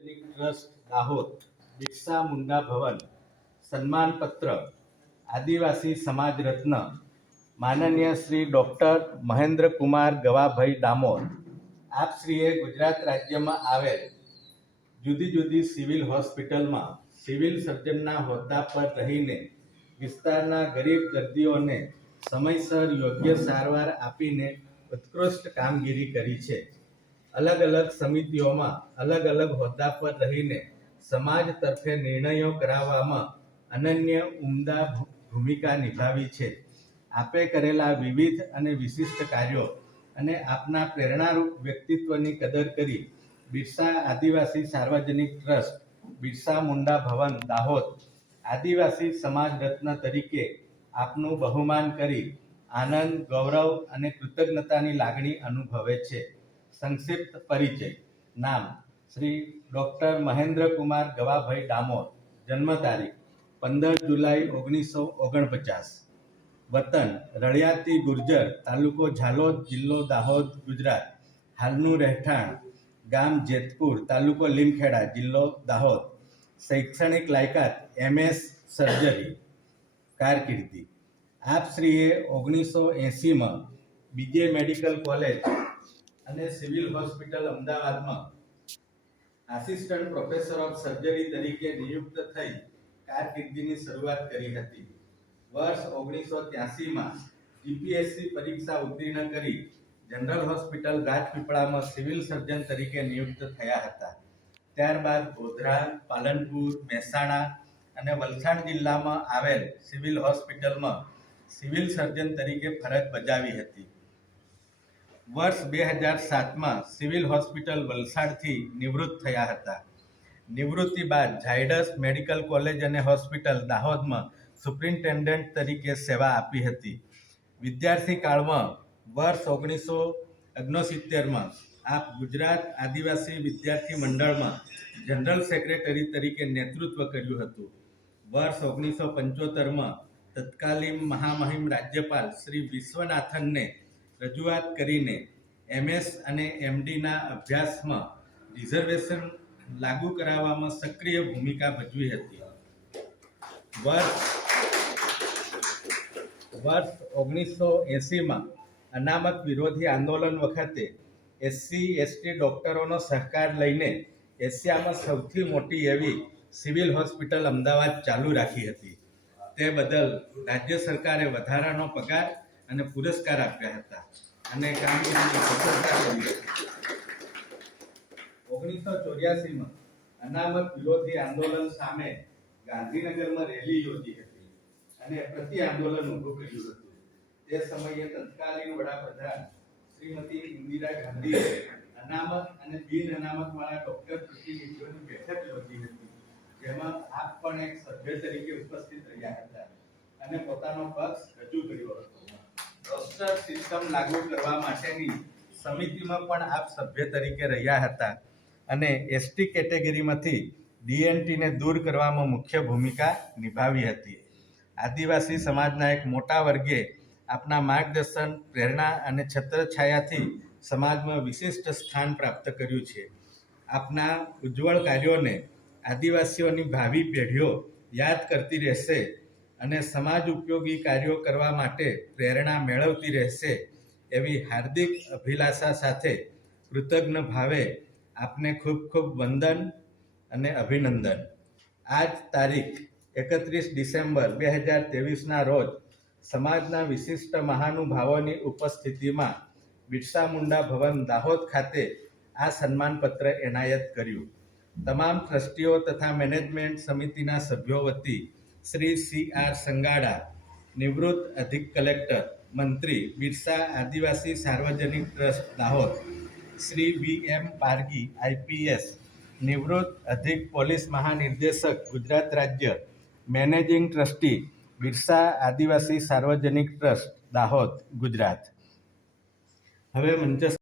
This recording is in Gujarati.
ટ્રસ્ટ દાહોદ બિરસા મુંડા ભવન સન્માન પત્ર આદિવાસી સમાજ રત્ન માનનીય શ્રી ડૉક્ટર મહેન્દ્ર કુમાર ગવાભાઈ ડામોર આપશ્રીએ ગુજરાત રાજ્યમાં આવેલ જુદી જુદી સિવિલ હોસ્પિટલમાં સિવિલ સર્જનના હોદ્દા પર રહીને વિસ્તારના ગરીબ દર્દીઓને સમયસર યોગ્ય સારવાર આપીને ઉત્કૃષ્ટ કામગીરી કરી છે. અલગ અલગ સમિતિઓમાં અલગ અલગ હોદ્દા પર રહીને સમાજ તરફે નિર્ણયો કરાવવામાં અનન્ય ઉમદા ભૂમિકા નિભાવી છે. આપે કરેલા વિવિધ અને વિશિષ્ટ કાર્યો અને આપના પ્રેરણારૂપ વ્યક્તિત્વની કદર કરી બિરસા આદિવાસી સાર્વજનિક ટ્રસ્ટ બિરસા મુંડા ભવન દાહોદ આદિવાસી સમાજ રત્ન તરીકે આપનું બહુમાન કરી આનંદ, ગૌરવ અને કૃતજ્ઞતાની લાગણી અનુભવે છે. સંક્ષિપ્ત પરિચય. નામ શ્રી ડૉક્ટર મહેન્દ્ર કુમાર ગવાભાઈ ડામોર. જન્મ તારીખ 15 જુલાઈ 1949. વતન રળિયાતી ગુર્જર, તાલુકો ઝાલોદ, જિલ્લો દાહોદ, ગુજરાત. હાલનું રહેઠાણ ગામ જેતપુર, તાલુકો લીમખેડા, જિલ્લો દાહોદ. શૈક્ષણિક લાયકાત MS સર્જરી. કારકિર્દી. આપશ્રીએ 1980માં BJ મેડિકલ કોલેજ અને સિવિલ હોસ્પિટલ અમદાવાદમાં આસિસ્ટન્ટ પ્રોફેસર ઓફ સર્જરી તરીકે નિયુક્ત થઈ કારકિર્દીની શરૂઆત કરી હતી. વર્ષ 1983માં GPSC પરીક્ષા ઉત્તીર્ણ કરી જનરલ હોસ્પિટલ રાજપીપળામાં સિવિલ સર્જન તરીકે નિયુક્ત થયા હતા. ત્યારબાદ ગોધરા, પાલનપુર, મહેસાણા અને વલસાડ જિલ્લામાં આવેલ સિવિલ હોસ્પિટલમાં સિવિલ સર્જન તરીકે ફરજ બજાવી હતી. વર્ષ 2007માં સિવિલ હોસ્પિટલ વલસાડથી નિવૃત્ત થયા હતા. નિવૃત્તિ બાદ ઝાયડસ મેડિકલ કોલેજ અને હોસ્પિટલ દાહોદમાં સુપ્રિન્ટેન્ડન્ટ તરીકે સેવા આપી હતી. વિદ્યાર્થી કાળમાં વર્ષ 1969માં આપ ગુજરાત આદિવાસી વિદ્યાર્થી મંડળમાં જનરલ સેક્રેટરી તરીકે નેતૃત્વ કર્યું હતું. વર્ષ 1975માં તત્કાલીન મહામહિમ રાજ્યપાલ શ્રી વિશ્વનાથનને રજૂઆત કરીને MS અને MDના અભ્યાસમાં રિઝર્વેશન લાગુ કરાવવામાં સક્રિય ભૂમિકા ભજવી હતી. વર્ષ 1980માં અનામત વિરોધી આંદોલન વખતે SC/ST ડૉક્ટરોનો સહકાર લઈને એશિયામાં સૌથી મોટી એવી સિવિલ હોસ્પિટલ અમદાવાદ ચાલુ રાખી હતી. તે બદલ રાજ્ય સરકારે વધારાનો પગાર અને પુરસ્કાર આપ્યા હતા અને કામગીરીની સફળતા કરી હતી. 1984માં અનામત વિરોધી આંદોલન સામે ગાંધીનગરમાં રેલી યોજી હતી અને પ્રતિ આંદોલન ઊભું કર્યું હતું. તે સમયે તત્કાલીન વડાપ્રધાન શ્રીમતી ઇન્દિરા ગાંધીએ અનામત અને બિન અનામત વાળા ડોક્ટર પ્રતિનિધિઓની બેઠક યોજી હતી, જેમાં આપ પણ એક સભ્ય તરીકે ઉપસ્થિત રહ્યા હતા અને પોતાનો પક્ષ રજૂ કર્યો હતો. રોસ્ટર સિસ્ટમ લાગુ કરવા માટેની સમિતિમાં પણ આપ સભ્ય તરીકે રહ્યા હતા અને ST કેટેગરીમાંથી DNTને દૂર કરવામાં મુખ્ય ભૂમિકા નિભાવી હતી. આદિવાસી સમાજના એક મોટા વર્ગે આપના માર્ગદર્શન, પ્રેરણા અને છત્રછાયાથી સમાજમાં વિશિષ્ટ સ્થાન પ્રાપ્ત કર્યું છે. આપના ઉજ્જવળ કાર્યોને આદિવાસીઓની ભાવિ પેઢીઓ યાદ કરતી રહેશે અને સમાજ ઉપયોગી કાર્યો કરવા માટે પ્રેરણા મેળવતી રહેશે એવી હાર્દિક અભિલાષા સાથે કૃતજ્ઞ ભાવે આપને ખૂબ ખૂબ વંદન અને અભિનંદન. આજ તારીખ 31 ડિસેમ્બર 2023ના રોજ સમાજના વિશિષ્ટ મહાનુભાવોની ઉપસ્થિતિમાં બિરસા મુંડા ભવન દાહોદ ખાતે આ સન્માનપત્ર એનાયત કર્યું. તમામ ટ્રસ્ટીઓ તથા મેનેજમેન્ટ સમિતિના સભ્યો વતી શ્રી CR સંગાડા, નિવૃત્ત અધિક કલેક્ટર, મંત્રી, બિરસા આદિવાસી સાર્વજનિક trust Dahod, Shri VM Pargi IPS, નિવૃત્ત અધિક પોલીસ મહાનિર્દેશક, ગુજરાત રાજ્ય, મેનેજિંગ ટ્રસ્ટી, બિરસા આદિવાસી સાર્વજનિક ટ્રસ્ટ દાહોદ, ગુજરાત. હવે મંચ